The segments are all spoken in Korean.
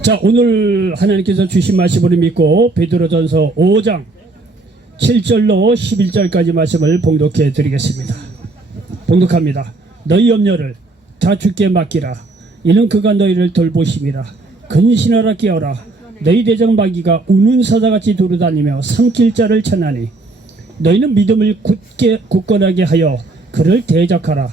자, 오늘 하나님께서 주신 말씀을 믿고 베드로전서 5장 7절로 11절까지 말씀을 봉독해 드리겠습니다. 봉독합니다. 너희 염려를 다 주께 맡기라. 이는 그가 너희를 돌보심이라. 근신하라 깨어라. 너희 대적 마귀가 우는 사자같이 두루다니며 삼킬 자를 찾나니 너희는 믿음을 굳건하게 하여 그를 대적하라.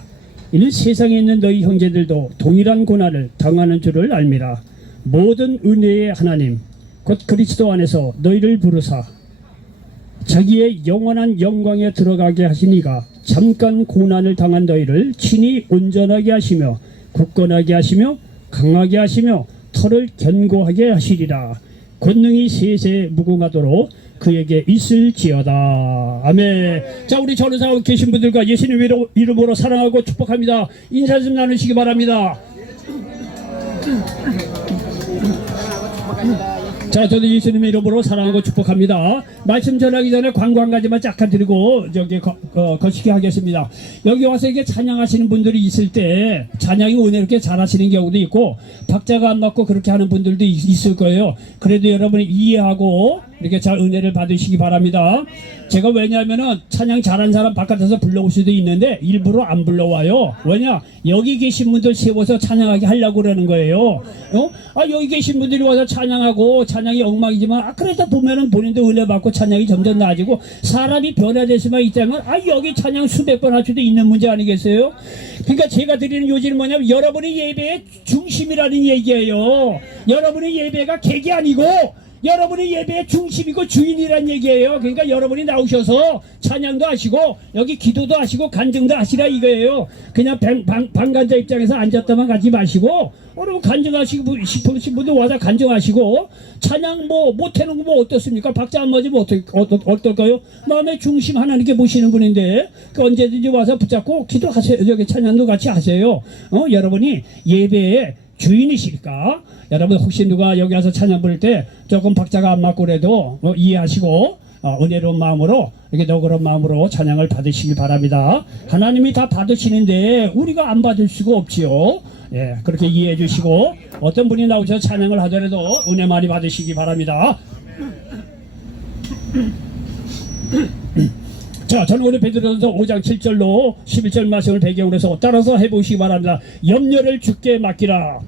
이는 세상에 있는 너희 형제들도 동일한 고난을 당하는 줄을 알미라. 모든 은혜의 하나님 곧 그리스도 안에서 너희를 부르사 자기의 영원한 영광에 들어가게 하시니가 잠깐 고난을 당한 너희를 친히 온전하게 하시며 굳건하게 하시며 강하게 하시며 털을 견고하게 하시리라. 권능이 세세 무궁하도록 그에게 있을지어다. 아멘. 자, 우리 전우사하고 계신 분들과 예수님 이름으로 사랑하고 축복합니다. 인사 좀 나누시기 바랍니다. 자, 저도 예수님의 이름으로 사랑하고 축복합니다. 말씀 전하기 전에 광고 한 가지만 잠깐 드리고 저기 거시기 하겠습니다. 여기 와서 이게 찬양하시는 분들이 있을 때 찬양이 은혜롭게 잘하시는 경우도 있고 박자가 안 맞고 그렇게 하는 분들도 있을 거예요. 그래도 여러분이 이해하고 이렇게 잘 은혜를 받으시기 바랍니다. 제가 왜냐하면은 찬양 잘하는 사람 바깥에서 불러올 수도 있는데 일부러 안 불러와요. 왜냐? 여기 계신 분들 세워서 찬양하게 하려고 그러는 거예요. 여기 계신 분들이 와서 찬양하고 찬양이 엉망이지만 그러다 보면은 본인도 은혜 받고 찬양이 점점 나아지고 사람이 변화될 수만 있다면 여기 찬양 수백 번 할 수도 있는 문제 아니겠어요? 그러니까 제가 드리는 요지는 뭐냐면 여러분의 예배의 중심이라는 얘기예요. 여러분의 예배가 객이 아니고 여러분의 예배의 중심이고 주인이란 얘기예요. 그러니까 여러분이 나오셔서 찬양도 하시고 여기 기도도 하시고 간증도 하시라 이거예요. 그냥 방간자 입장에서 앉았다만 가지 마시고 여러분 간증하시고 싶으신 분들 와서 간증하시고 찬양 못해놓은 거 어떻습니까? 박자 안 맞으면 어떨까요? 마음의 중심 하나님께 모시는 분인데 언제든지 와서 붙잡고 기도하세요. 여기 찬양도 같이 하세요. 여러분이 예배의 주인이실까? 여러분 혹시 누가 여기 와서 찬양 부를 때 조금 박자가 안 맞고 그래도 이해하시고 은혜로운 마음으로 이렇게 너그러운 마음으로 찬양을 받으시기 바랍니다. 하나님이 다 받으시는데 우리가 안 받을 수가 없지요. 예, 그렇게 이해해 주시고 어떤 분이 나오셔서 찬양을 하더라도 은혜 많이 받으시기 바랍니다. 자, 저는 오늘 베드로전서 5장 7절로 11절 말씀을 배경으로 해서 따라서 해보시기 바랍니다. 염려를 주께 맡기라.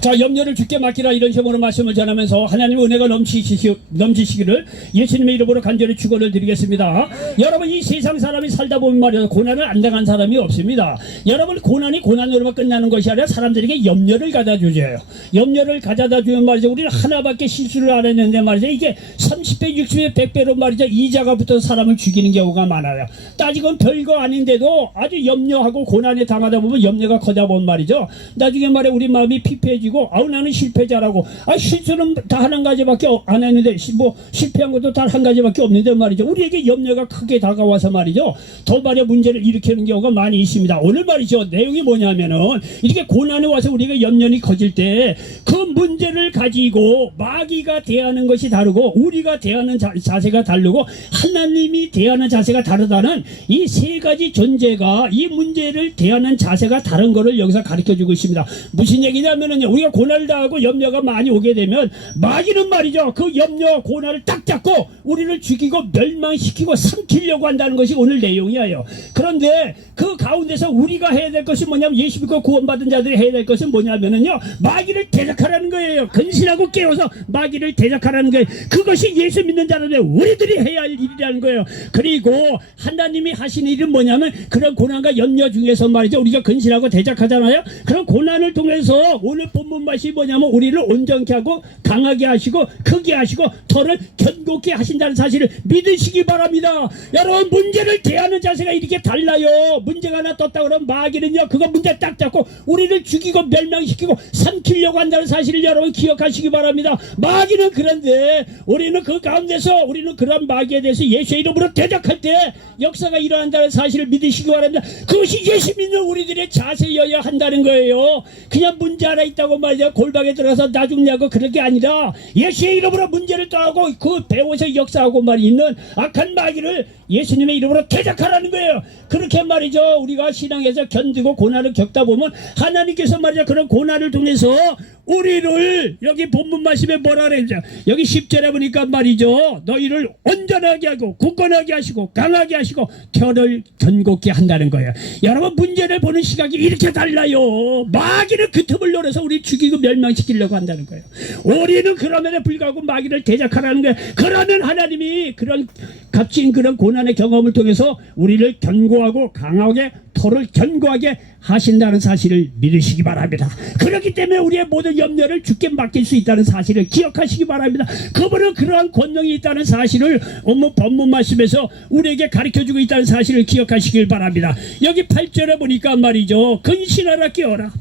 자, 염려를 주께 맡기라 이런 식으로 말씀을 전하면서 하나님의 은혜가 넘치시기를 예수님의 이름으로 간절히 축원을 드리겠습니다. 여러분 이 세상 사람이 살다 보면 말이야 고난을 안 당한 사람이 없습니다. 여러분 고난이 고난으로만 끝나는 것이 아니라 사람들에게 염려를 가져다 줘요. 염려를 가져다 주면 말이죠 우리는 하나밖에 실수를 안 했는데 말이죠 이게 30배 60배 100배로 말이죠 이자가 붙어서 사람을 죽이는 경우가 많아요. 따지건 별거 아닌데도 아주 염려하고 고난에 당하다 보면 염려가 커다 보면 말이죠 나중에 말이야 우리 마음이 피폐해지고 나는 실패자라고 실수는 다 한 가지밖에 안 했는데 실패한 것도 단 한 가지밖에 없는데 말이죠 우리에게 염려가 크게 다가와서 말이죠 더 말이야 문제를 일으키는 경우가 많이 있습니다. 오늘 말이죠 내용이 뭐냐면은 이렇게 고난에 와서 우리가 염려이 커질 때 그 문제를 가지고 마귀가 대하는 것이 다르고 우리가 대하는 자세가 다르고 하나님이 대하는 자세가 다르다는 이 세 가지 존재가 이 문제를 대하는 자세가 다른 거를 여기서 가르쳐 주고 있습니다. 무슨 얘기냐면은요 우리가 고난을 당하고 염려가 많이 오게 되면 마귀는 말이죠 그 염려 고난을 딱 잡고 우리를 죽이고 멸망시키고 삼키려고 한다는 것이 오늘 내용이에요. 그런데 그 가운데서 우리가 해야 될 것이 뭐냐면 예수 믿고 구원받은 자들이 해야 될 것은 뭐냐면은요 마귀를 대적하라는 거예요. 근신하고 깨워서 마귀를 대적하라는 거예요. 그것이 예수 믿는 자들의 우리들이 해야 할 일이라는 거예요. 그리고 하나님이 하시는 일은 뭐냐면 그런 고난과 염려 중에서 말이죠 우리가 근신하고 대적하잖아요. 그런 고난을 통해서 오늘 본문 말씀이 뭐냐면 우리를 온전케 하고 강하게 하시고 크게 하시고 털을 견고케 하신다는 사실을 믿으시기 바랍니다. 여러분 문제를 대하는 자세가 이렇게 달라요. 문제가 하나 떴다 그러면 마귀는요 그거 문제 딱 잡고 우리를 죽이고 멸망시키고 삼키려고 한다는 사실을 여러분 기억하시기 바랍니다. 마귀는 그런데 우리는 그 가운데서 우리는 그런 마귀에 대해서 예수의 이름으로 대적할 때 역사가 일어난다는 사실을 믿으시기 바랍니다. 그것이 예수 믿는 우리들의 자세여야 한다는 거예요. 그냥 문제 하나 있다고 말이죠 골방에 들어가서 나 죽냐고 그럴 게 아니라 예수의 이름으로 문제를 떠하고 그 배워서 역사하고 말이 있는 악한 마귀를 예수님의 이름으로 대적하라는 거예요. 그렇게 말이죠 우리가 신앙에서 견디고 고난을 겪다 보면 하나님께서 말이죠 그런 고난을 통해서 우리를 여기 본문 말씀에 뭐라 그랬죠? 여기 10절에 보니까 말이죠 너희를 온전하게 하고 굳건하게 하시고 강하게 하시고 혀를 견고케 한다는 거예요. 여러분 문제를 보는 시각이 이렇게 달라요. 마귀는 그 틈을 노려서 우리 죽이고 멸망시키려고 한다는 거예요. 우리는 그럼에도 불구하고 마귀를 대적하라는 거예요. 그러면 하나님이 그런 값진 그런 고난의 경험을 통해서 우리를 견고하고 강하게 토를 견고하게 하신다는 사실을 믿으시기 바랍니다. 그렇기 때문에 우리의 모든 염려를 주께 맡길 수 있다는 사실을 기억하시기 바랍니다. 그분은 그러한 권능이 있다는 사실을 본문 말씀에서 우리에게 가르쳐주고 있다는 사실을 기억하시길 바랍니다. 여기 8절에 보니까 말이죠 근신하라 깨어라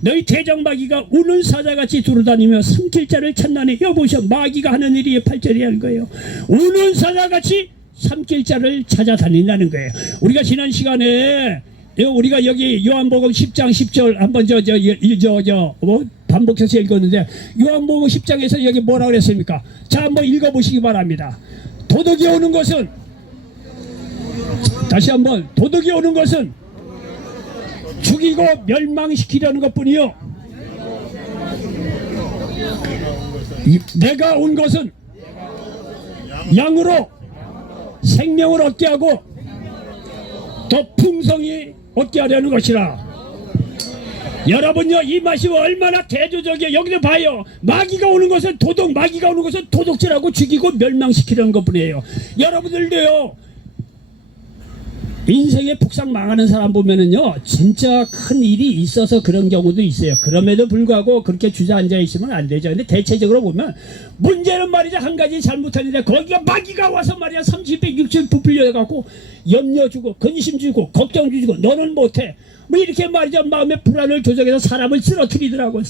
너희 대적 마귀가 우는 사자같이 두루다니며 삼킬 자를 찾나니 여보셔 마귀가 하는 일이 8절이 하는 거예요. 우는 사자같이 삼킬 자를 찾아다닌다는 거예요. 우리가 지난 시간에 우리가 여기 요한복음 10장 10절 한번 반복해서 읽었는데 요한복음 10장에서 여기 뭐라 그랬습니까? 자 한번 읽어보시기 바랍니다. 도둑이 오는 것은 다시 한번 도둑이 오는 것은 죽이고 멸망시키려는 것뿐이요 내가 온 것은 양으로 생명을 얻게 하고 더 풍성히 얻게 하려는 것이라. 여러분요 이 말씀이 얼마나 대조적이에요. 여기도 봐요. 마귀가 오는 것은 마귀가 오는 것은 도둑질하고 죽이고 멸망시키려는 것뿐이에요. 여러분들도요 인생에 폭삭 망하는 사람 보면은요 진짜 큰 일이 있어서 그런 경우도 있어요. 그럼에도 불구하고 그렇게 주저앉아 있으면 안 되죠. 근데 대체적으로 보면 문제는 말이죠 한 가지 잘못하는데 거기가 마귀가 와서 말이야 30배 60 부풀려 갖고 염려 주고 근심 주고 걱정 주고 너는 못해 뭐 이렇게 말이죠 마음의 불안을 조작해서 사람을 쓰러뜨리더라고요.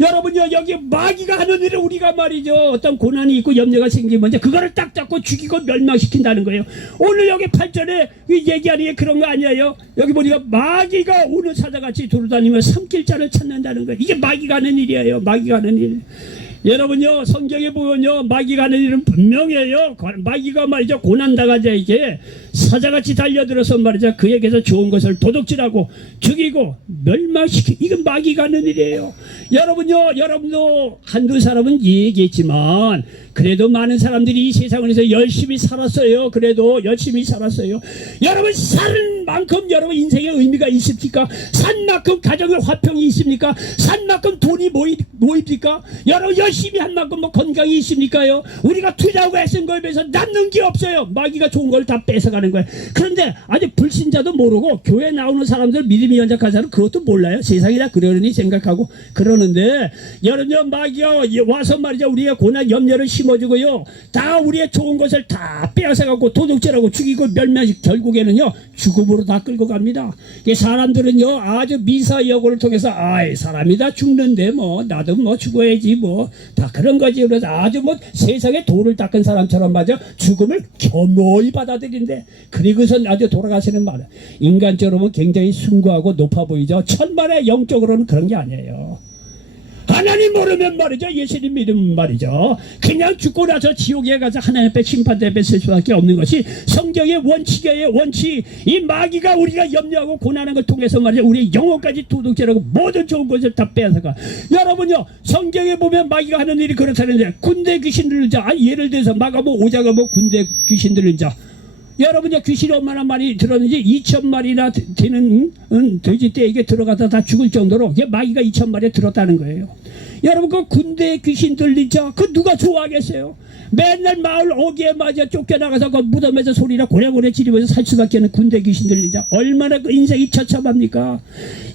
여러분요 여기 마귀가 하는 일을 우리가 말이죠 어떤 고난이 있고 염려가 생기면 이제 그거를 딱 잡고 죽이고 멸망시킨다는 거예요. 오늘 여기 8절에 얘기하는 게 그런 거 아니에요. 여기 보니까 마귀가 오는 사자같이 돌아다니며 삼킬 자를 찾는다는 거예요. 이게 마귀가 하는 일이에요. 마귀가 하는 일. 여러분요 성경에 보면요 마귀가 하는 일은 분명해요. 마귀가 말이죠 고난당하자 이게 사자같이 달려들어서 말이죠 그에게서 좋은 것을 도둑질하고 죽이고 이건 마귀가 하는 일이에요. 여러분요 여러분도 한두 사람은 얘기했지만 그래도 많은 사람들이 이 세상에서 열심히 살았어요. 그래도 열심히 살았어요. 여러분 사는 만큼 여러분 인생에 의미가 있습니까? 산 만큼 가정의 화평이 있습니까? 산 만큼 돈이 모입니까? 여러분 열심히 한 만큼 뭐 건강이 있습니까요? 우리가 투자하고 애쓴 거에 비해서 남는 게 없어요. 마귀가 좋은 걸 다 뺏어가는 거예요. 그런데 아직 불신자도 모르고 교회 나오는 사람들 믿음이 연약한 사람 그것도 몰라요. 세상이 다 그러려니 생각하고 그러는데 여러분 마귀가 와서 말이죠 우리의 고난 염려를 심어주고요 다 우리의 좋은 것을 다 빼앗아가고 도둑질하고 죽이고 멸망시 결국에는요 죽음으로 다 끌고 갑니다. 사람들은요 아주 미사여고를 통해서 아이 사람이 다 죽는데 뭐 나도 뭐 죽어야지 뭐 다 그런 거지. 그래서 아주 뭐 세상에 돌을 닦은 사람처럼 맞아 죽음을 겸허히 받아들인데 그리고선 아주 돌아가시는 말 인간적으로는 굉장히 숭고하고 높아 보이죠. 천만의 영적으로는 그런 게 아니에요. 하나님 모르면 말이죠 예수님 믿으면 말이죠 그냥 죽고 나서 지옥에 가서 하나님 앞에 심판 대에 쓸 수밖에 없는 것이 성경의 원칙이에요. 원칙. 이 마귀가 우리가 염려하고 고난하는 걸 통해서 말이죠 우리의 영혼까지 도둑질하고 모든 좋은 것을 다 빼앗아가. 여러분요 성경에 보면 마귀가 하는 일이 그렇다는데 군대 귀신 들린 자 예를 들어서 마가복 5장을 뭐 군대 귀신 들린 자 여러분이 귀신이 얼마나 많이 들었는지 2,000마리나 되는 돼지떼에게 들어가다 다 죽을 정도로 마귀가 2,000마리에 들었다는 거예요. 여러분 그 군대에 귀신 들린 자 그 누가 좋아하겠어요? 맨날 마을 오기에 맞아 쫓겨나가서 그 무덤에서 소리나 고래고래 지르면서 살 수밖에 없는 군대 귀신 들린 자 얼마나 그 인생이 처참합니까?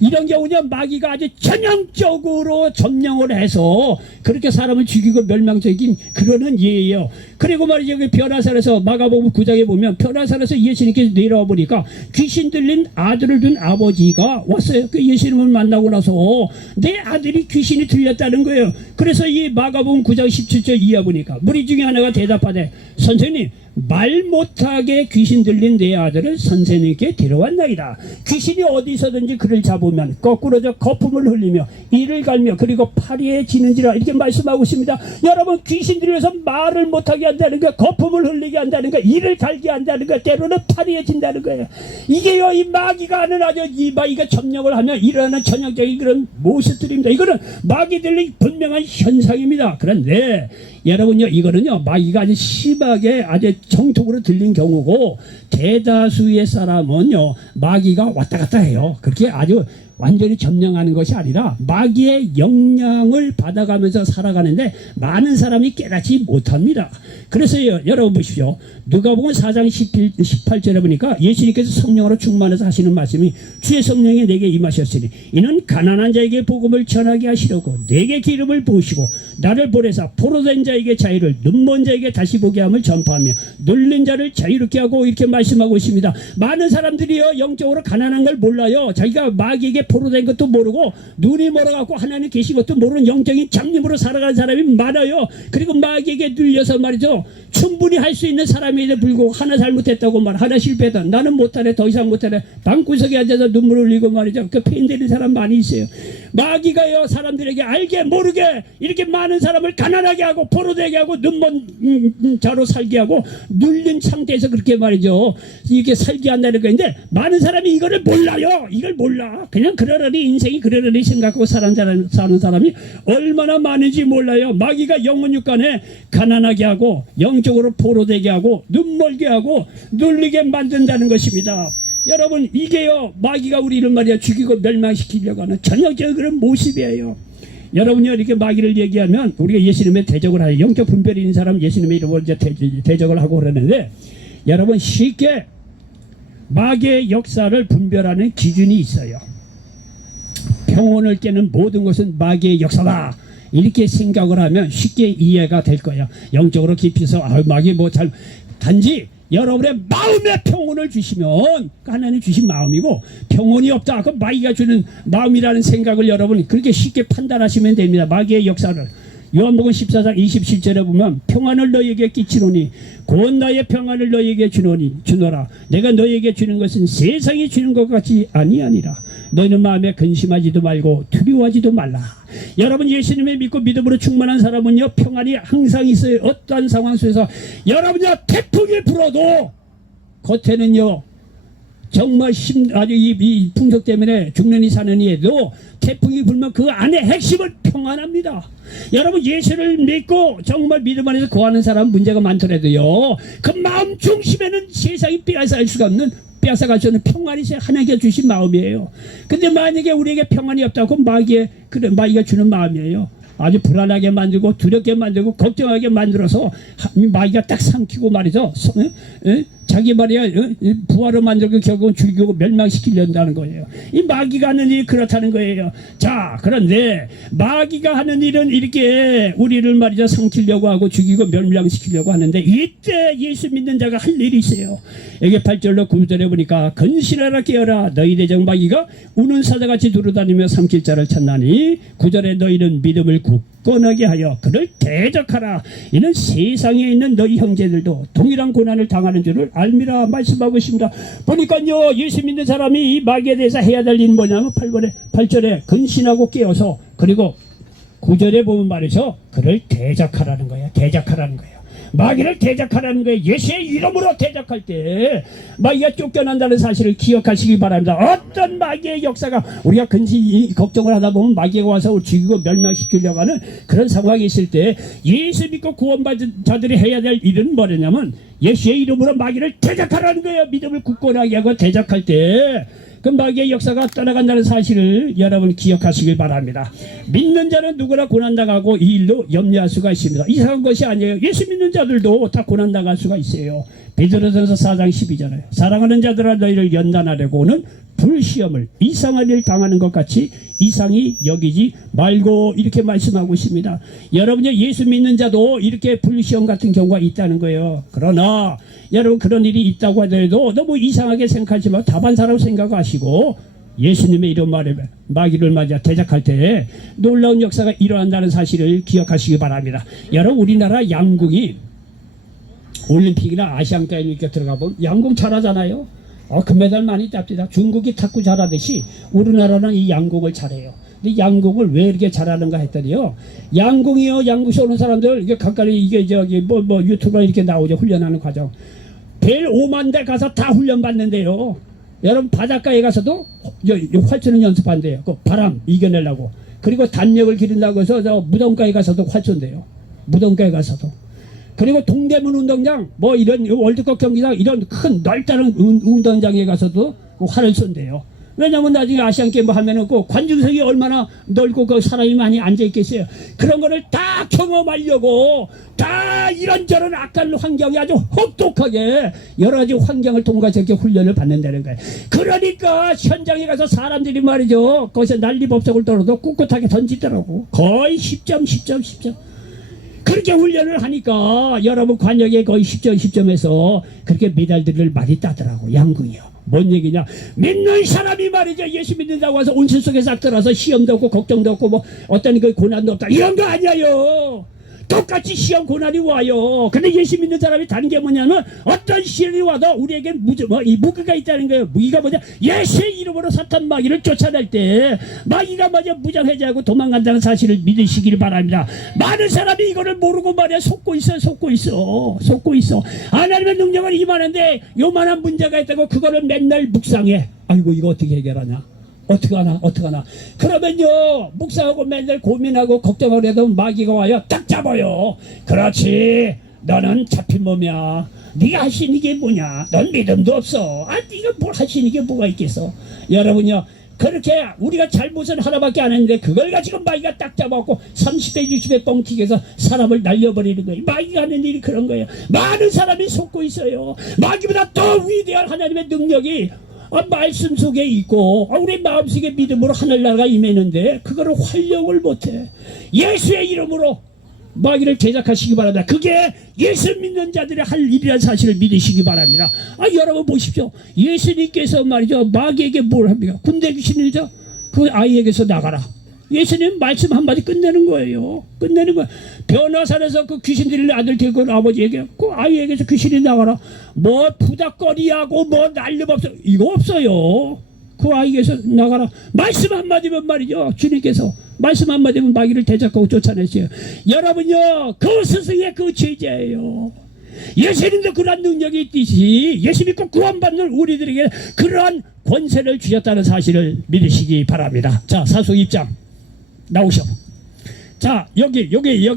이런 경우는 마귀가 아주 전형적으로 점령을 해서 그렇게 사람을 죽이고 멸망적인 그러는 예예요. 그리고 말이죠 여기 변화산에서 마가복음 9장에 보면 변화산에서 예수님께서 내려와 보니까 귀신 들린 아들을 둔 아버지가 왔어요. 그 예수님을 만나고 나서 내 아들이 귀신이 들렸다는 거예요. 그래서 이 마가복음 9장 17절 이하 보니까 무리 중에 하나가 대답하되 선생님 말 못하게 귀신 들린 내 아들을 선생님께 데려왔나이다. 귀신이 어디서든지 그를 잡으면 거꾸로 저 거품을 흘리며 이를 갈며 그리고 파리해지는지라 이렇게 말씀하고 있습니다. 여러분 귀신들이 위해서 말을 못하게 한다는 거, 거품을 흘리게 한다는 거, 이를 갈게 한다는 거, 때로는 파리해진다는 거예요. 이게요 이 마귀가 하는 아주 이 마귀가 점령을 하면 일어나는 전형적인 그런 모습들입니다. 이거는 마귀들의 분명한 현상입니다. 그런데 여러분요 이거는요 마귀가 아주 심하게 아주 정통으로 들린 경우고 대다수의 사람은요 마귀가 왔다 갔다 해요. 그렇게 아주 완전히 점령하는 것이 아니라 마귀의 영향을 받아가면서 살아가는데 많은 사람이 깨닫지 못합니다. 그래서요 여러분 보십시오. 누가복음 4장 18절에 보니까 예수님께서 성령으로 충만해서 하시는 말씀이 주의 성령이 내게 임하셨으니 이는 가난한 자에게 복음을 전하게 하시려고 내게 기름을 부으시고 나를 보내사 포로된 자에게 자유를 눈먼 자에게 다시 보게 함을 전파하며 눌린 자를 자유롭게 하고 이렇게 말씀하고 있습니다. 많은 사람들이요 영적으로 가난한 걸 몰라요. 자기가 마귀에게 포로된 것도 모르고 눈이 멀어갖고 하나님 계신 것도 모르는 영적인 장님으로 살아가는 사람이 많아요. 그리고 마귀에게 눌려서 말이죠 충분히 할 수 있는 사람에도 불구하고 하나 잘못했다고 말 하나 실패했다 나는 못하네 더 이상 못하네 방구석에 앉아서 눈물 흘리고 말이죠 그 패인되는 사람 많이 있어요. 마귀가요 사람들에게 알게 모르게 이렇게 많은 사람을 가난하게 하고 포로되게 하고 눈먼 자로 살게 하고 눌린 상태에서 그렇게 말이죠 이렇게 살게 한다는 거인데 많은 사람이 이거를 몰라요. 이걸 몰라. 그냥 그러려니 인생이 그러려니 생각하고 사는 사람이 얼마나 많은지 몰라요. 마귀가 영혼 육간에 가난하게 하고 영적으로 포로되게 하고 눈멀게 하고 눌리게 만든다는 것입니다. 여러분 이게요 마귀가 우리를 말이야 죽이고 멸망시키려고 하는 전형적인 그런 모습이에요. 여러분요 이렇게 마귀를 얘기하면 우리가 예수님의 대적을 하요 영적 분별이 있는 사람 예수님의 이름으로 이제 대적을 하고 그러는데 여러분 쉽게 마귀의 역사를 분별하는 기준이 있어요. 평온을 깨는 모든 것은 마귀의 역사다. 이렇게 생각을 하면 쉽게 이해가 될 거예요. 영적으로 깊이서 마귀 뭐 잘 단지 여러분의 마음의 평온을 주시면 하나님 주신 마음이고 평온이 없다. 그 마귀가 주는 마음이라는 생각을 여러분 그렇게 쉽게 판단하시면 됩니다. 마귀의 역사를 요한복음 14장 27절에 보면 평안을 너희에게 끼치노니 곧 나의 평안을 너희에게 주노라. 내가 너희에게 주는 것은 세상이 주는 것 같이 아니하니라. 너희는 마음에 근심하지도 말고 두려워하지도 말라. 여러분 예수님을 믿고 믿음으로 충만한 사람은요 평안이 항상 있어요. 어떠한 상황 속에서 여러분요 태풍이 불어도 겉에는요 정말 아주 이 풍속 때문에 죽는 이 사는 이에도 태풍이 불면 그 안에 핵심은 평안합니다. 여러분 예수를 믿고 정말 믿음 안에서 거하는 사람 문제가 많더라도요 그 마음 중심에는 세상이 빼앗아갈 수가 없는 빼앗아갈 수 없는 평안이 하나님께 주신 마음이에요. 근데 만약에 우리에게 평안이 없다고 마귀가 주는 마음이에요. 아주 불안하게 만들고 두렵게 만들고 걱정하게 만들어서 마귀가 딱 삼키고 말이죠. 자기 말이야 부하로 만들고 결국은 죽이고 멸망시키려는 거예요. 이 마귀가 하는 일이 그렇다는 거예요. 자 그런데 마귀가 하는 일은 이렇게 우리를 말이죠 삼키려고 하고 죽이고 멸망시키려고 하는데 이때 예수 믿는 자가 할 일이 있어요. 여기 8절로 9절에 보니까 근신하라 깨어라 너희 대적 마귀가 우는 사자같이 두루다니며 삼킬 자를 찾나니 9절에 너희는 믿음을 굳건하게 하여 그를 대적하라. 이는 세상에 있는 너희 형제들도 동일한 고난을 당하는 줄을 알미라 말씀하고 있습니다. 보니까요 예수 믿는 사람이 이 마귀에 대해서 해야 될 일은 뭐냐면 8절에 근신하고 깨어서 그리고 9절에 보면 말이죠 그를 대적하라는 거예요. 대적하라는 거예요. 마귀를 대적하라는 거예요. 예수의 이름으로 대적할 때 마귀가 쫓겨난다는 사실을 기억하시기 바랍니다. 어떤 마귀의 역사가 우리가 걱정을 하다 보면 마귀가 와서 죽이고 멸망시키려고 하는 그런 상황이 있을 때 예수 믿고 구원받은 자들이 해야 될 일은 뭐냐면 예수의 이름으로 마귀를 대적하라는 거예요. 믿음을 굳건하게 하고 대적할 때 그 마귀의 역사가 떠나간다는 사실을 여러분 기억하시길 바랍니다. 믿는 자는 누구나 고난당하고 이 일로 염려할 수가 있습니다. 이상한 것이 아니에요. 예수 믿는 자들도 다 고난당할 수가 있어요. 베드로전서 4장 12절에 사랑하는 자들아 너희를 연단하려고는 불시험을 이상한 일 당하는 것 같이 이상히 여기지 말고 이렇게 말씀하고 있습니다. 여러분이 예수 믿는 자도 이렇게 불시험 같은 경우가 있다는 거예요. 그러나 여러분 그런 일이 있다고 하더라도 너무 이상하게 생각하지 말고 다반사라고 생각하시고 예수님의 이름 말에 마귀를 맞아 대적할 때 놀라운 역사가 일어난다는 사실을 기억하시기 바랍니다. 여러분 우리나라 양궁이 올림픽이나 아시안게임 이렇게 들어가 보면 양궁 잘하잖아요. 금메달 많이 땁니다. 중국이 탁구 잘하듯이 우리나라는 이 양궁을 잘해요. 근데 양궁을 왜 이렇게 잘하는가 했더니요. 양궁이요. 양궁에서 오는 사람들 이게 가까이 이게 저기 뭐 유튜브에 이렇게 나오죠. 훈련하는 과정. 벨 5만 대 가서 다 훈련 받는데요. 여러분 바닷가에 가서도 활쏘는 연습한대요. 그 바람 이겨내려고. 그리고 단력을 기른다고 해서 저 무덤가에 가서도 활쏘인대요. 무덤가에 가서도. 그리고 동대문 운동장 뭐 이런 월드컵 경기장 이런 큰 넓다른 운동장에 가서도 활을 쏜대요. 왜냐면 나중에 아시안게임 하면은 그 관중석이 얼마나 넓고 그 사람이 많이 앉아있겠어요. 그런 거를 다 경험하려고 다 이런저런 악한 환경이 아주 혹독하게 여러 가지 환경을 통과해서 이렇게 훈련을 받는다는 거예요. 그러니까 현장에 가서 사람들이 말이죠. 거기서 난리법석을 떨어도 꿋꿋하게 던지더라고. 거의 10점. 그렇게 훈련을 하니까 여러분 관역에 거의 10점에서 그렇게 메달들을 많이 따더라고. 양궁이요. 뭔 얘기냐? 믿는 사람이 말이죠. 예수 믿는다고 해서 온실 속에 싹 들어서 시험도 없고 걱정도 없고 뭐 어떤 그 고난도 없다 이런 거 아니에요. 똑같이 시험 고난이 와요. 근데 예수 믿는 사람이 다른 게 뭐냐면 어떤 시험이 와도 우리에게 이 무기가 있다는 거예요. 무기가 뭐냐? 예수의 이름으로 사탄 마귀를 쫓아낼 때 마귀가 먼저 무장해제하고 도망간다는 사실을 믿으시길 바랍니다. 많은 사람이 이거를 모르고 말이야 속고 있어. 하나님의 능력은 이만한데 요만한 문제가 있다고 그거를 맨날 묵상해. 아이고 이거 어떻게 해결하냐? 어떡하나 그러면요 묵상하고 맨날 고민하고 걱정을 해도 마귀가 와요. 딱 잡아요. 그렇지 너는 잡힌 몸이야. 네가 할 수 있는 게 뭐냐? 넌 믿음도 없어. 네가 뭘 할 수 있는 게 뭐가 있겠어. 여러분요 그렇게 우리가 잘못은 하나밖에 안 했는데 그걸 가지고 마귀가 딱 잡아갖고 30배 60배 뻥튀기해서 사람을 날려버리는 거예요. 마귀가 하는 일이 그런 거예요. 많은 사람이 속고 있어요. 마귀보다 더 위대한 하나님의 능력이 말씀 속에 있고 우리 마음속에 믿음으로 하늘나라가 임했는데 그거를 활용을 못해. 예수의 이름으로 마귀를 제작하시기 바랍니다. 그게 예수 믿는 자들의 할 일이라는 사실을 믿으시기 바랍니다. 여러분 보십시오. 예수님께서 말이죠 마귀에게 뭘 합니까? 군대 귀신이죠. 그 아이에게서 나가라. 예수님 말씀 한마디 끝내는 거예요. 변화산에서 그 귀신들이 아들 데리고 아버지에게 그 아이에게서 귀신이 나가라. 뭐 부닥거리하고 뭐 난리없어 이거 없어요. 그 아이에게서 나가라. 말씀 한마디면 말이죠. 주님께서 말씀 한마디면 마귀를 대적하고 쫓아냈어요. 여러분요 그 스승의 그 제자예요. 예수님도 그러한 능력이 있듯이 예수 믿고 구원받는 우리들에게 그러한 권세를 주셨다는 사실을 믿으시기 바랍니다. 자 사수 입장 나오셔. 자 여기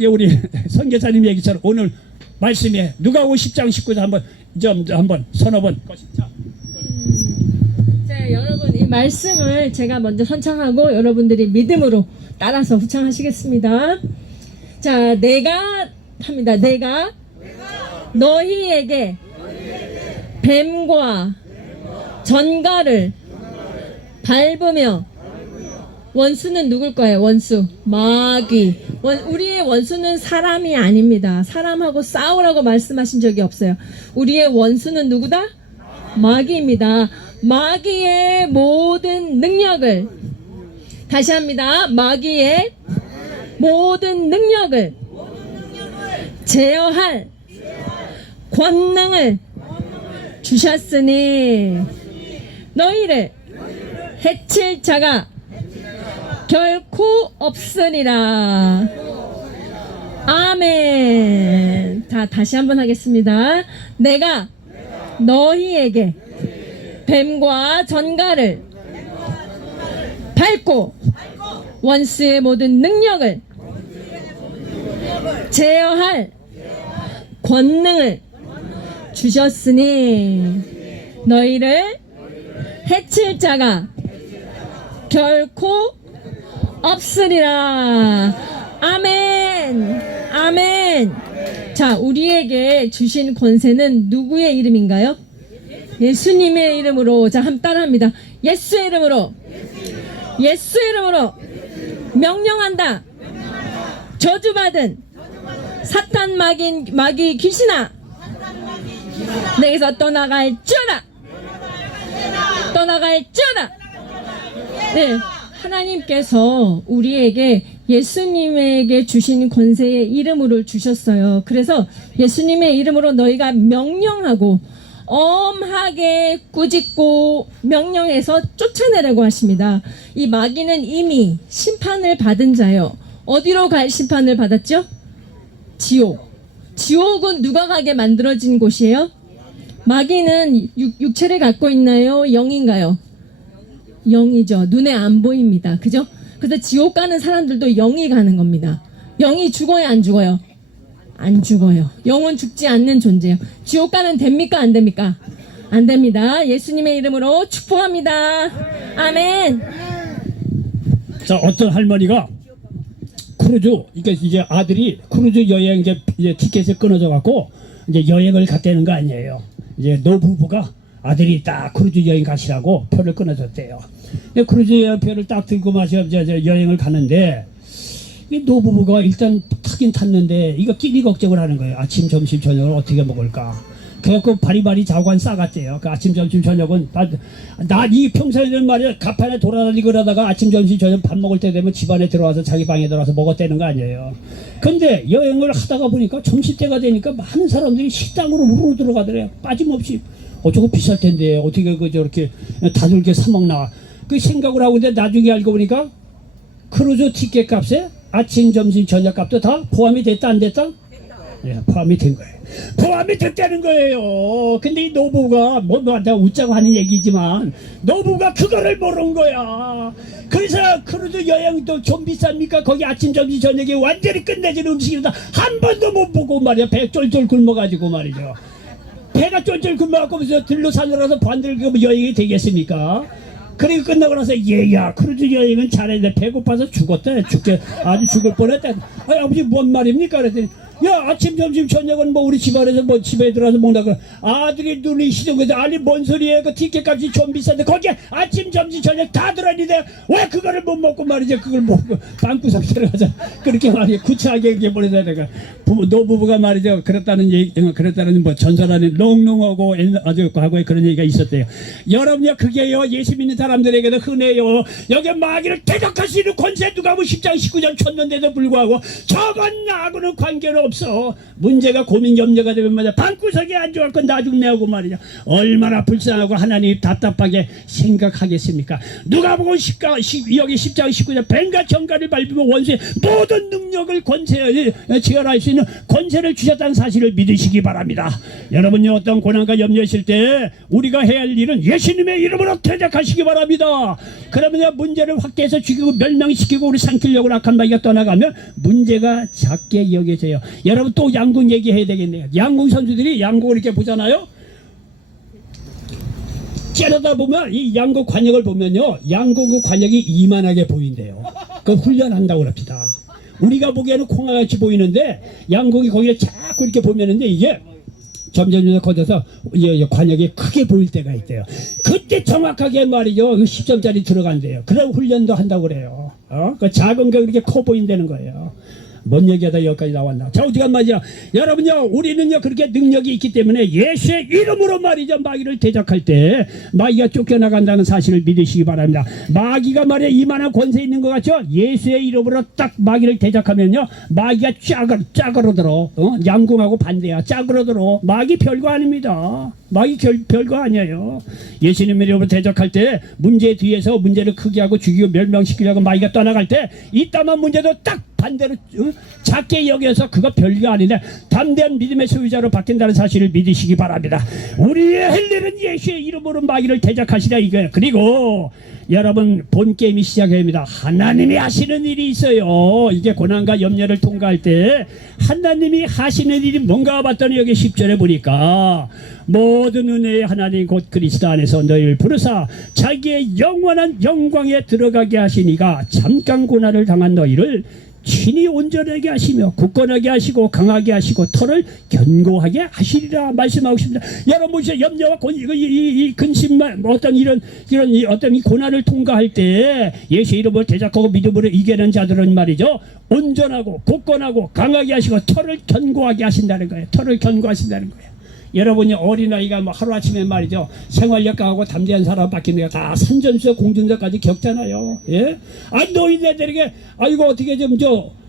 우리 선교사님 얘기처럼 오늘 말씀에 누가복음 10장 19절 한번 서너 번. 자 여러분 이 말씀을 제가 먼저 선창하고 여러분들이 믿음으로 따라서 후창하시겠습니다. 자 내가 합니다. 내가 너희에게 뱀과 전갈을 밟으며 원수는 누굴까요? 원수 마귀. 우리의 원수는 사람이 아닙니다. 사람하고 싸우라고 말씀하신 적이 없어요. 우리의 원수는 누구다? 마귀입니다. 마귀의 모든 능력을 다시 합니다. 마귀의 모든 능력을 제어할 권능을 주셨으니 너희를 해칠 자가 결코 없으리라. 아멘. 다시 한번 하겠습니다. 내가 너희에게 뱀과 전갈을 밟고 원수의 모든 능력을 제어할 권능을 주셨으니 너희를 해칠 자가 결코 없으리라. 아멘. 아멘. 자, 우리에게 주신 권세는 누구의 이름인가요? 예수님의 이름으로. 자, 한번 따라합니다. 예수의 이름으로. 예수의 이름으로 명령한다. 저주받은 사탄 마귀 귀신아, 내게서 떠나갈지어다. 떠나갈지어다. 네, 하나님께서 우리에게 예수님에게 주신 권세의 이름으로 주셨어요. 그래서 예수님의 이름으로 너희가 명령하고 엄하게 꾸짖고 명령해서 쫓아내라고 하십니다. 이 마귀는 이미 심판을 받은 자요. 어디로 갈 심판을 받았죠? 지옥. 지옥은 누가 가게 만들어진 곳이에요? 마귀는 육체를 갖고 있나요? 영인가요? 영이죠. 눈에 안 보입니다. 그죠? 그래서 지옥 가는 사람들도 영이 가는 겁니다. 영이 죽어요, 안 죽어요? 안 죽어요. 영은 죽지 않는 존재예요. 지옥 가면 됩니까, 안 됩니까? 안 됩니다. 예수님의 이름으로 축복합니다. 아멘. 자, 어떤 할머니가 크루즈, 그러니까 이제 아들이 크루즈 여행 이제 티켓을 끊어져 갖고 이제 여행을 갔다는 거 아니에요. 이제 노부부가 아들이 딱 크루즈 여행 가시라고 표를 끊어줬대요. 근데 크루즈 여행 표를 딱 들고 마셔 이제 여행을 가는데 이 노부부가 일단 타긴 탔는데 이거 끼니 걱정을 하는 거예요. 아침, 점심, 저녁을 어떻게 먹을까? 그래갖고 바리바리 자관 싸갔대요. 그 아침, 점심, 저녁은 이 평소에는 말이야 가판에 돌아다니고 그러다가 아침, 점심, 저녁 밥 먹을 때 되면 집안에 들어와서 자기 방에 들어와서 먹었다는 거 아니에요. 근데 여행을 하다가 보니까 점심때가 되니까 많은 사람들이 식당으로 우르르 들어가더래요. 빠짐없이. 저거 비쌀 텐데 어떻게 저렇게 다들게 사 먹나? 그 생각을 하고 있는데 나중에 알고 보니까 크루즈 티켓 값에 아침, 점심, 저녁 값도 다 포함이 됐다 안 됐다? 예, 포함이 된 거예요. 포함이 됐다는 거예요. 근데 이 노부가 내가 웃자고 하는 얘기지만 노부가 그거를 모르는 거야. 그래서 크루즈 여행도 좀 비쌉니까? 거기 아침, 점심, 저녁에 완전히 끝내준 음식이다 한 번도 못 보고 말이야. 배 쫄쫄 굶어가지고 말이죠. 배가 쫄쫄 굶어갖고 들로 산으로서 반들고 여행이 되겠습니까? 그리고 끝나고 나서 얘야 크루즈 여행은 잘했는데 배고파서 죽었대. 아주 죽을 뻔했대. 아버지 뭔 말입니까? 그랬더니 야 아침, 점심, 저녁은 뭐 우리 집안에서 뭐 집에 들어와서 먹는다고. 아들이 눈이 시동해서 아니 뭔 소리예요? 그 티켓값이 좀 비싼데 거기에 아침, 점심, 저녁 다 들어있는데 왜 그거를 못 먹고 말이죠. 그걸 먹고 방구석 들어가자. 그렇게 말이야 구차하게 이렇게 보내서 내가 노부부가 말이죠. 그랬다는 뭐 전설하는 롱롱하고 아주 과거에 그런 얘기가 있었대요. 여러분요 그게요 예수 믿는 사람들에게도 흔해요. 여기 마귀를 대적할 수 있는 권세 누가 뭐 10장 19장 쳤는데도 불구하고 저건 나하고는 관계는 없어. 문제가 고민 염려가 되면 말이야 방구석에 앉아갖고 나 죽네하고 말이야 얼마나 불쌍하고 하나님 답답하게 생각하겠습니까? 누가 보고 여기 10장 19장 뱀과 정갈을 밟으면 원수의 모든 능력을 권세에 제어할 수 있는 권세를 주셨다는 사실을 믿으시기 바랍니다. 여러분이 어떤 고난과 염려 있을 때 우리가 해야 할 일은 예수님의 이름으로 대적하시기 바랍니다. 그러면 문제를 확대해서 죽이고 멸망시키고 우리 삼키려고 악한 마귀가 떠나가면 문제가 작게 여겨져요. 여러분 또 양궁 얘기해야 되겠네요. 양궁 선수들이 양궁을 이렇게 보잖아요. 째려다 보면 이 양궁 관역을 보면요 양궁 그 관역이 이만하게 보인대요. 그 훈련한다고 합니다. 우리가 보기에는 콩알같이 보이는데 양궁이 거기를 자꾸 이렇게 보면은데 이게 점점 커져서 관역이 크게 보일 때가 있대요. 그때 정확하게 말이죠 10점짜리 들어간대요. 그런 훈련도 한다고 그래요. 그 작은 게 그렇게 커 보인다는 거예요. 뭔 얘기하다 여기까지 나왔나? 자 어디가 말이야 여러분요 우리는요 그렇게 능력이 있기 때문에 예수의 이름으로 말이죠 마귀를 대적할 때 마귀가 쫓겨나간다는 사실을 믿으시기 바랍니다. 마귀가 말이야 이만한 권세 있는 것 같죠? 예수의 이름으로 딱 마귀를 대적하면요 마귀가 짝으로 들어. 양궁하고 반대야. 짝으로 들어. 마귀 별거 아닙니다. 마귀 별거 아니에요. 예수님의 이름으로 대적할 때 문제 뒤에서 문제를 크게 하고 죽이고 멸망시키려고 마귀가 떠나갈 때 이따만 문제도 딱 반대로 작게 여겨서 그거 별거 아닌데 담대한 믿음의 소유자로 바뀐다는 사실을 믿으시기 바랍니다. 우리의 할 일은 예수의 이름으로 마귀를 대적하시라 이거예요. 그리고 여러분 본 게임이 시작됩니다. 하나님이 하시는 일이 있어요. 이게 고난과 염려를 통과할 때 하나님이 하시는 일이 뭔가 봤더니 여기 10절에 보니까 모든 은혜의 하나님 곧 그리스도 안에서 너희를 부르사 자기의 영원한 영광에 들어가게 하시니가 잠깐 고난을 당한 너희를 친히 온전하게 하시며 굳건하게 하시고 강하게 하시고 털을 견고하게 하시리라 말씀하고 있습니다. 여러분 염려와 이 근심만 어떤 이런 어떤 이 고난을 통과할 때 예수 이름으로 대적하고 믿음으로 이겨낸 자들은 말이죠 온전하고 굳건하고 강하게 하시고 털을 견고하게 하신다는 거예요. 털을 견고하신다는 거예요. 여러분이 어린아이가 뭐 하루아침에 말이죠 생활력 강하고 담대한 사람 바뀌는 다 선전수와 공전자까지 겪잖아요. 예? 너희들에게 이거 어떻게 좀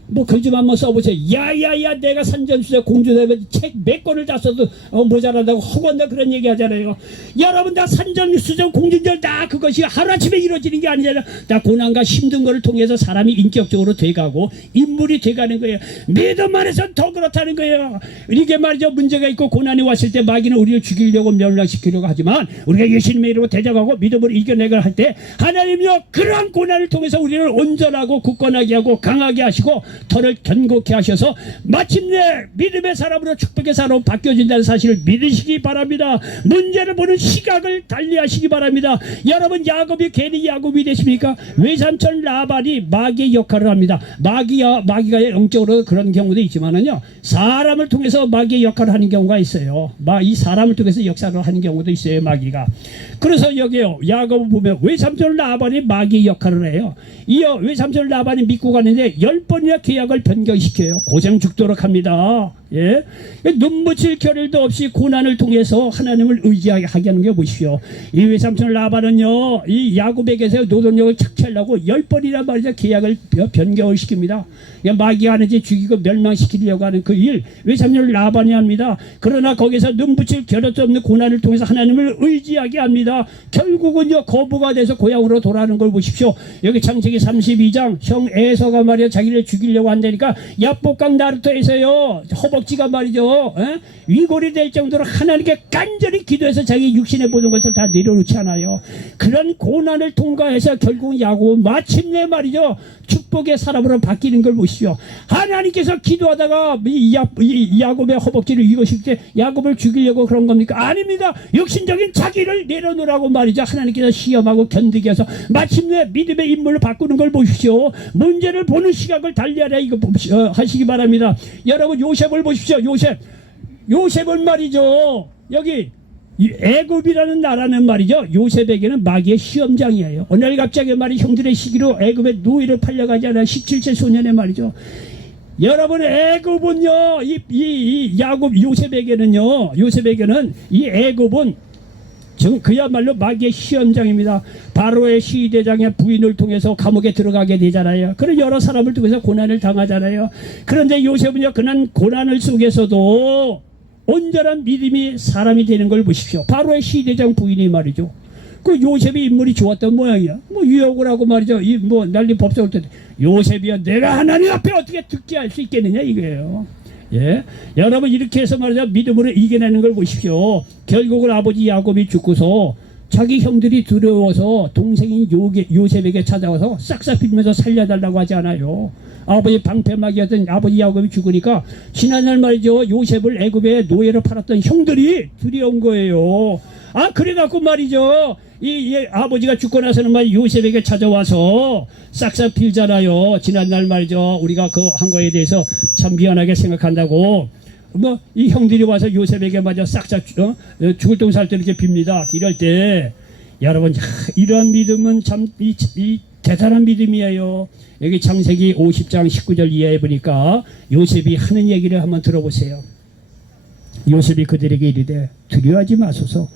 뭐 글 좀 한번 써보세요. 야야야 내가 산전수자 공주되면 책 몇 권을 다 써도 모자란다고 허건다 그런 얘기 하잖아요. 여러분 다 산전수자 공주절 다 그것이 하루아침에 이루어지는 게 아니잖아요. 다 고난과 힘든 거를 통해서 사람이 인격적으로 돼가고 인물이 돼가는 거예요. 믿음 안에서 더 그렇다는 거예요. 이게 말이죠. 문제가 있고 고난이 왔을 때 마귀는 우리를 죽이려고 멸망시키려고 하지만 우리가 예수님의 이름으로 대적하고 믿음으로 이겨내가 할 때 하나님요 그러한 고난을 통해서 우리를 온전하고 굳건하게 하고 강하게 하시고 털을 견고케 하셔서 마침내 믿음의 사람으로 축복의 사람으로 바뀌어진다는 사실을 믿으시기 바랍니다. 문제를 보는 시각을 달리하시기 바랍니다. 여러분 야곱이 괜히 야곱이 되십니까? 외삼촌 라반이 마귀의 역할을 합니다. 마귀가 영적으로 그런 경우도 있지만은요 사람을 통해서 마귀의 역할을 하는 경우가 있어요. 이 사람을 통해서 역사를 하는 경우도 있어요. 마귀가. 그래서 여기요 야곱을 보면 외삼촌 라반이 마귀의 역할을 해요. 이 외삼촌 라반이 믿고 가는데 10번이나 계약을 변경시켜요. 고생 죽도록 합니다. 예, 눈 묻힐 겨를도 없이 고난을 통해서 하나님을 의지하게 하는 게 보십시오. 이 외삼촌 라반은요 이 야곱에게서 노동력을 착취하려고 10번이나 말이죠 계약을 변경을 시킵니다. 마귀가 하는지 죽이고 멸망시키려고 하는 그 일 외삼촌 라반이 합니다. 그러나 거기서 눈 붙일 겨를도 없는 고난을 통해서 하나님을 의지하게 합니다. 결국은요 거부가 돼서 고향으로 돌아가는 걸 보십시오. 여기 창세기 32장 형 에서가 말이야 자기를 죽이려고 한다니까 야복강 나루터에서요 허벅지가 말이죠 위골이 될 정도로 하나님께 간절히 기도해서 자기 육신의 모든 것을 다 내려놓지 않아요. 그런 고난을 통과해서 결국은 야곱은 마침내 말이죠 축복의 사람으로 바뀌는 걸 보시죠. 하나님께서 기도하다가 이 야곱의 허벅지를 이거실 때 야곱을 죽이려고 그런 겁니까? 아닙니다. 육신적인 자기를 내려놓으라고 말이죠. 하나님께서 시험하고 견디게 해서 마침내 믿음의 인물을 바꾸는 걸 보십시오. 문제를 보는 시각을 달리하라 이거 하시기 바랍니다. 여러분 요셉을 보십시오. 요셉은 말이죠. 여기 이 애굽이라는 나라는 말이죠. 요셉에게는 마귀의 시험장이에요. 어느 날 갑자기 말이 형들의 시기로 애굽의 노예로 팔려가지 않아 17세 소년의 말이죠. 여러분 애굽은요 이 야곱 요셉에게는 이 애굽은 그야말로 마귀의 시험장입니다. 바로의 시대장의 부인을 통해서 감옥에 들어가게 되잖아요. 그런 여러 사람을 통해서 고난을 당하잖아요. 그런데 요셉은요 그런 고난을 속에서도 온전한 믿음이 사람이 되는 걸 보십시오. 바로의 시대장 부인이 말이죠. 그 요셉이 인물이 좋았던 모양이야. 뭐 유혹을 하고 말이죠. 뭐 난리 법석을 때 요셉이야 내가 하나님 앞에 어떻게 듣게 할 수 있겠느냐 이거예요. 예, 여러분 이렇게 해서 말이죠 믿음으로 이겨내는 걸 보십시오. 결국은 아버지 야곱이 죽고서 자기 형들이 두려워서 동생인 요셉에게 찾아와서 싹싹 빌면서 살려달라고 하지 않아요. 아버지 방패막이었던 아버지 야곱이 죽으니까 지난날 말이죠 요셉을 애굽에 노예로 팔았던 형들이 두려운 거예요. 그래갖고 말이죠 이 아버지가 죽고 나서는 말 요셉에게 찾아와서 싹싹 빌잖아요. 지난날 말이죠 우리가 그 한 거에 대해서 참 미안하게 생각한다고 뭐 이 형들이 와서 요셉에게 맞아 싹싹 죽을 똥 살 때 이렇게 빕니다. 이럴 때 여러분 이런 믿음은 참 이 대단한 믿음이에요. 여기 창세기 50장 19절 이하에 보니까 요셉이 하는 얘기를 한번 들어보세요. 요셉이 그들에게 이르되 두려워하지 마소서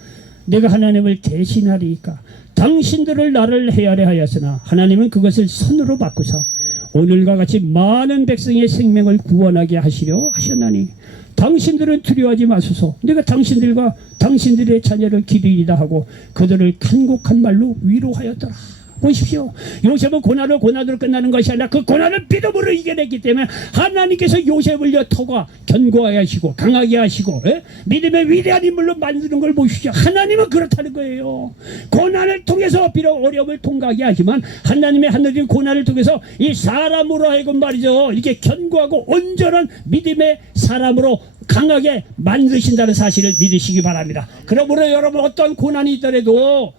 내가 하나님을 대신하리이까 당신들을 나를 헤아려 하였으나 하나님은 그것을 선으로 바꾸사 오늘과 같이 많은 백성의 생명을 구원하게 하시려 하셨나니 당신들은 두려워하지 마소서 내가 당신들과 당신들의 자녀를 기르리다 하고 그들을 간곡한 말로 위로하였더라. 보십시오. 요셉은 고난으로 끝나는 것이 아니라 그 고난을 믿음으로 이겨냈기 때문에 하나님께서 요셉을 터가 견고하게 하시고 강하게 하시고 믿음의 위대한 인물로 만드는 걸 보십시오. 하나님은 그렇다는 거예요. 고난을 통해서 비록 어려움을 통과하게 하지만 하나님의 하늘인 고난을 통해서 이 사람으로 하여금 말이죠 이렇게 견고하고 온전한 믿음의 사람으로 강하게 만드신다는 사실을 믿으시기 바랍니다. 그러므로 여러분 어떤 고난이 있더라도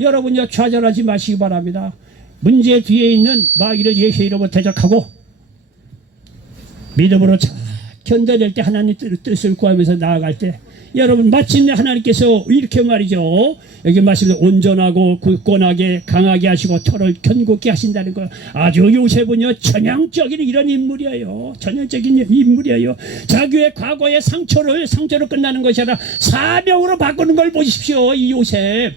여러분요 좌절하지 마시기 바랍니다. 문제 뒤에 있는 마귀를 예수의 이름으로 대적하고 믿음으로 잘 견뎌낼 때 하나님 뜻을 구하면서 나아갈 때 여러분 마침내 하나님께서 이렇게 말이죠 여기 말씀에 온전하고 굳건하게 강하게 하시고 털을 견고케 하신다는 거 아주 요셉은요 전형적인 이런 인물이에요. 전형적인 인물이에요. 자기의 과거의 상처로 끝나는 것이 아니라 사명으로 바꾸는 걸 보십시오. 이 요셉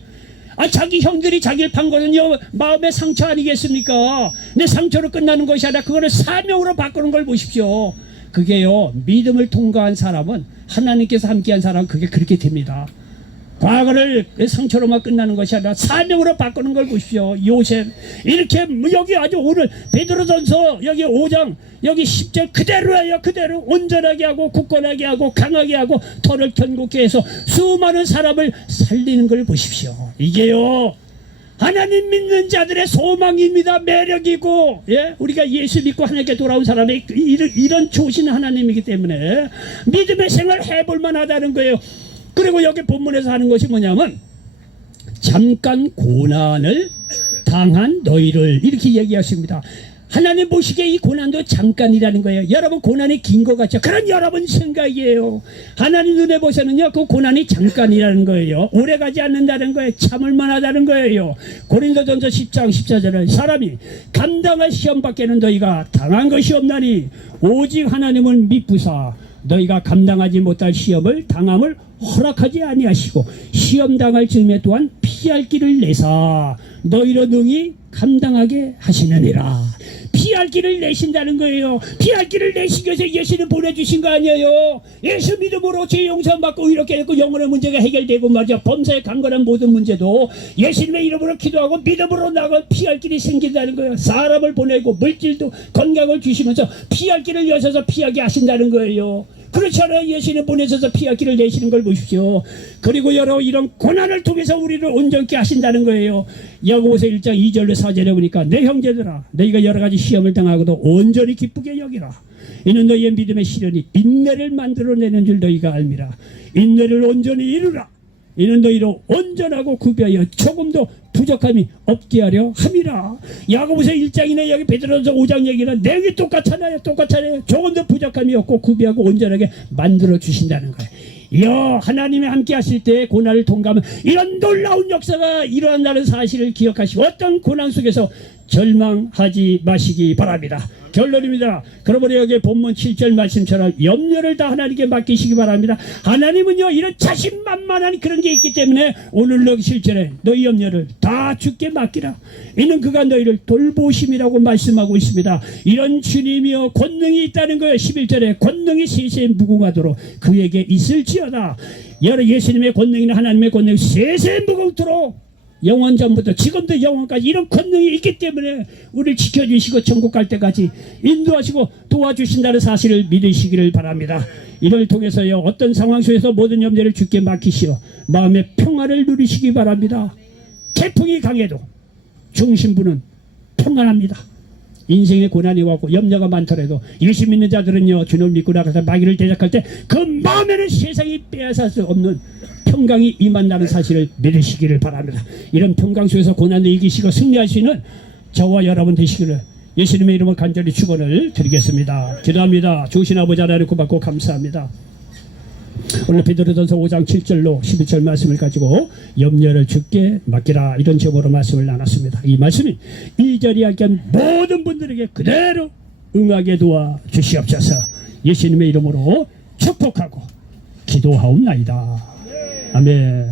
자기 형들이 자기를 판 거는요, 마음의 상처 아니겠습니까? 내 상처로 끝나는 것이 아니라 그거를 사명으로 바꾸는 걸 보십시오. 그게요, 믿음을 통과한 사람은, 하나님께서 함께한 사람은 그게 그렇게 됩니다. 과거를 상처로만 끝나는 것이 아니라 사명으로 바꾸는 걸 보십시오. 요셉 이렇게 여기 아주 오늘 베드로전서 여기 5장 여기 10절 그대로예요. 그대로 온전하게 하고 굳건하게 하고 강하게 하고 터를 견고케 해서 수많은 사람을 살리는 걸 보십시오. 이게요, 하나님 믿는 자들의 소망입니다. 매력이고, 예? 우리가 예수 믿고 하나님께 돌아온 사람의 이런 좋으신 하나님이기 때문에 믿음의 생활 해볼 만하다는 거예요. 그리고 여기 본문에서 하는 것이 뭐냐면 잠깐 고난을 당한 너희를 이렇게 얘기하십니다. 하나님 보시기에 이 고난도 잠깐이라는 거예요. 여러분 고난이 긴 것 같죠? 그런 여러분 생각이에요. 하나님 눈에 보시면요, 그 고난이 잠깐이라는 거예요. 오래가지 않는다는 거예요. 참을 만하다는 거예요. 고린도전서 10장 14절에 사람이 감당할 시험밖에는 너희가 당한 것이 없나니 오직 하나님은 미쁘사 너희가 감당하지 못할 시험을 당함을 허락하지 아니하시고 시험 당할 즈음에 또한 피할 길을 내사 너희로 능히 감당하게 하시느니라. 피할 길을 내신다는 거예요. 피할 길을 내시기 위해서 예수를 보내주신 거 아니에요. 예수 믿음으로 죄 용서받고 이렇게 했고 영혼의 문제가 해결되고 말이야. 범사에 강건한 모든 문제도 예수님의 이름으로 기도하고 믿음으로 나가 피할 길이 생긴다는 거예요. 사람을 보내고 물질도 건강을 주시면서 피할 길을 여셔서 피하게 하신다는 거예요. 그렇잖아요. 예수님 보내셔서 피할 길을 내시는 걸 보십시오. 그리고 여러 이런 고난을 통해서 우리를 온전케 하신다는 거예요. 야고보서 1장 2절로 4절에 보니까 내 형제들아 너희가 여러 가지 시험을 당하고도 온전히 기쁘게 여기라. 이는 너희의 믿음의 시련이 인내를 만들어내는 줄 너희가 알미라. 인내를 온전히 이루라. 이는 너희로 온전하고 구비하여 조금도 부족함이 없게 하려 함이라. 야고보서 1장이네 여기 베드로전서 5장 얘기는 내게 똑같잖아요. 조금도 부족함이 없고 구비하고 온전하게 만들어 주신다는 거예요. 이야, 하나님이 함께 하실 때 고난을 통과하면 이런 놀라운 역사가 일어난다는 사실을 기억하시고 어떤 고난 속에서 절망하지 마시기 바랍니다. 결론입니다. 그러므로 여기 본문 7절 말씀처럼 염려를 다 하나님께 맡기시기 바랍니다. 하나님은요 이런 자신만만한 그런 게 있기 때문에 오늘 여기 7절에 너희 염려를 다 주께 맡기라. 이는 그가 너희를 돌보심이라고 말씀하고 있습니다. 이런 주님이여 권능이 있다는 거예요. 11절에 권능이 세세에 무궁하도록 그에게 있을지어다. 예수님의 권능이나 하나님의 권능이 세세에 무궁토록 영원 전부터 지금도 영원까지 이런 권능이 있기 때문에 우리를 지켜주시고 천국 갈 때까지 인도하시고 도와주신다는 사실을 믿으시기를 바랍니다. 이를 통해서요 어떤 상황 속에서 모든 염려를 주께 맡기시어 마음의 평화를 누리시기 바랍니다. 태풍이 강해도 중심부는 평안합니다. 인생의 고난이 왔고 염려가 많더라도 예수 믿는 자들은요 주님을 믿고 나가서 마귀를 대적할 때 그 마음에는 세상이 빼앗을 수 없는 평강이 임한다는 사실을 믿으시기를 바랍니다. 이런 평강 속에서 고난을 이기시고 승리할 수 있는 저와 여러분 되시기를 예수님의 이름으로 간절히 축원을 드리겠습니다. 기도합니다. 좋으신 아버지 하나님 고맙고 감사합니다. 오늘 베드로전서 5장 7절로 11절 말씀을 가지고 염려를 주께 맡기라 이런 제목으로 말씀을 나눴습니다. 이 말씀이 이 자리에 함께한 모든 분들에게 그대로 응하게 도와 주시옵소서. 예수님의 이름으로 축복하고 기도하옵나이다. 아멘.